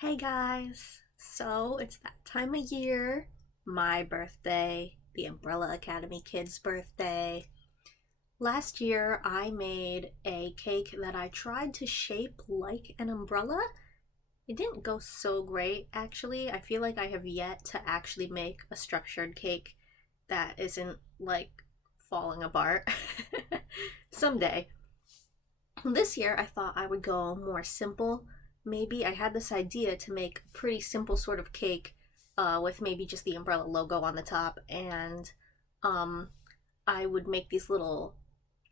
Hey guys! So it's that time of year, my birthday, the Umbrella Academy kids' birthday. Last year I made a cake that I tried to shape like an umbrella. It didn't go so great actually. I feel like I have yet to actually make a structured cake that isn't like falling apart. Someday. This year I thought I would go more simple. Maybe I had this idea to make a pretty simple sort of cake with maybe just the umbrella logo on the top, and um, I would make these little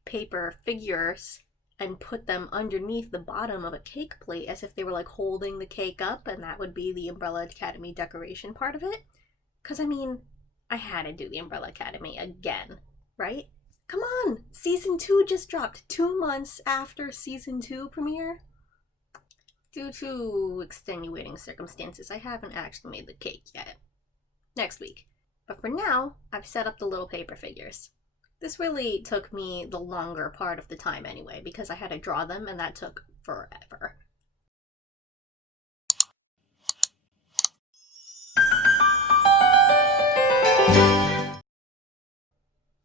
paper figures and put them underneath the bottom of a cake plate as if they were like holding the cake up, and that would be the Umbrella Academy decoration part of it. Because, I mean, I had to do the Umbrella Academy again, right? Come on! Season 2 just dropped 2 months after Season 2 premiere. Due to extenuating circumstances, I haven't actually made the cake yet. Next week. But for now, I've set up the little paper figures. This really took me the longer part of the time anyway, because I had to draw them and that took forever.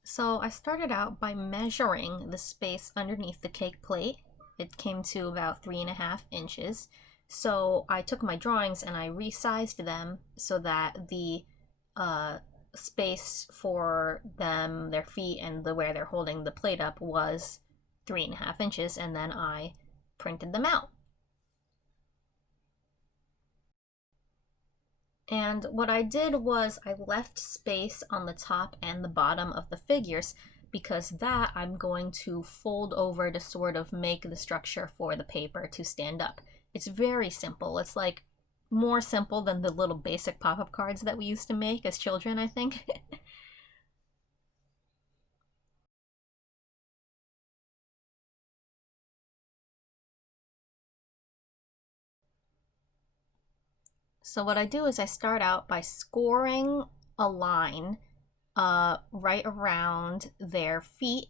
So I started out by measuring the space underneath the cake plate. It came to about 3.5 inches. So I took my drawings and I resized them so that the space for them, their feet, and where they're holding the plate up was 3.5 inches, and then I printed them out. And what I did was I left space on the top and the bottom of the figures because that I'm going to fold over to sort of make the structure for the paper to stand up. It's very simple. It's like more simple than the little basic pop-up cards that we used to make as children, I think. So what I do is I start out by scoring a line right around their feet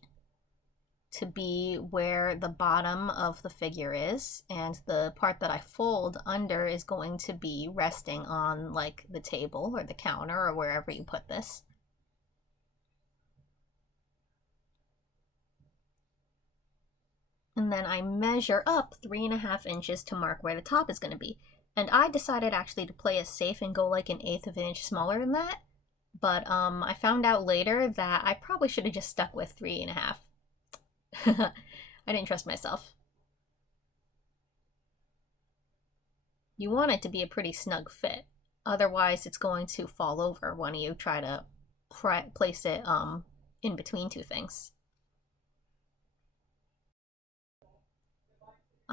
to be where the bottom of the figure is, and the part that I fold under is going to be resting on like the table or the counter or wherever you put this. And then I measure up 3.5 inches to mark where the top is going to be. And I decided actually to play it safe and go like 1/8 of an inch smaller than that. But I found out later that I probably should have just stuck with 3.5. I didn't trust myself. You want it to be a pretty snug fit. Otherwise, it's going to fall over when you try to place it in between two things.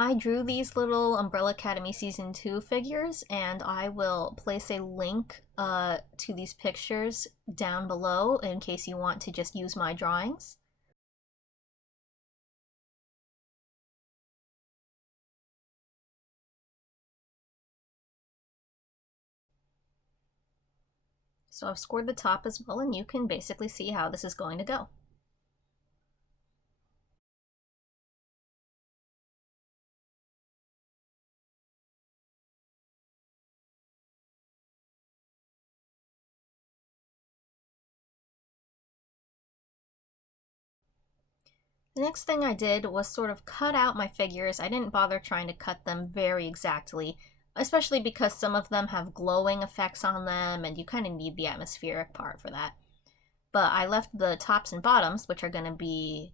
I drew these little Umbrella Academy Season 2 figures, and I will place a link to these pictures down below in case you want to just use my drawings. So I've scored the top as well, and you can basically see how this is going to go. The next thing I did was sort of cut out my figures. I didn't bother trying to cut them very exactly, especially because some of them have glowing effects on them, and you kind of need the atmospheric part for that. But I left the tops and bottoms, which are going to be,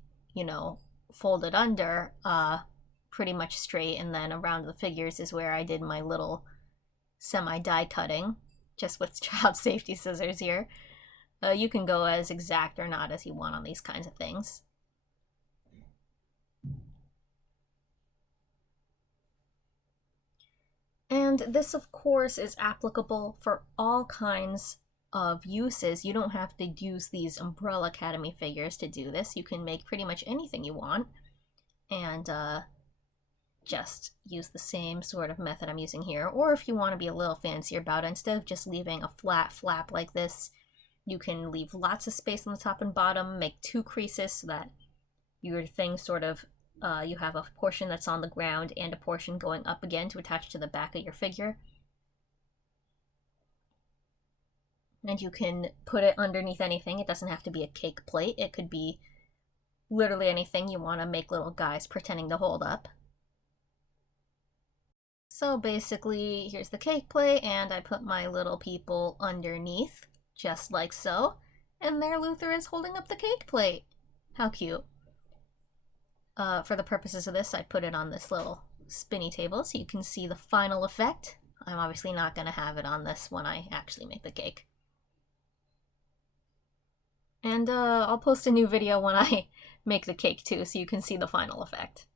folded under, pretty much straight, and then around the figures is where I did my little semi-die cutting, just with child safety scissors here. You can go as exact or not as you want on these kinds of things. And this, of course, is applicable for all kinds of uses. You don't have to use these Umbrella Academy figures to do this. You can make pretty much anything you want and just use the same sort of method I'm using here. Or if you want to be a little fancier about it, instead of just leaving a flat flap like this, you can leave lots of space on the top and bottom, make 2 creases so that your thing sort of you have a portion that's on the ground and a portion going up again to attach to the back of your figure. And you can put it underneath anything. It doesn't have to be a cake plate. It could be literally anything you want to make little guys pretending to hold up. So basically, here's the cake plate, and I put my little people underneath, just like so. And there Luther is holding up the cake plate. How cute. For the purposes of this, I put it on this little spinny table so you can see the final effect. I'm obviously not going to have it on this when I actually make the cake. And I'll post a new video when I make the cake too, so you can see the final effect.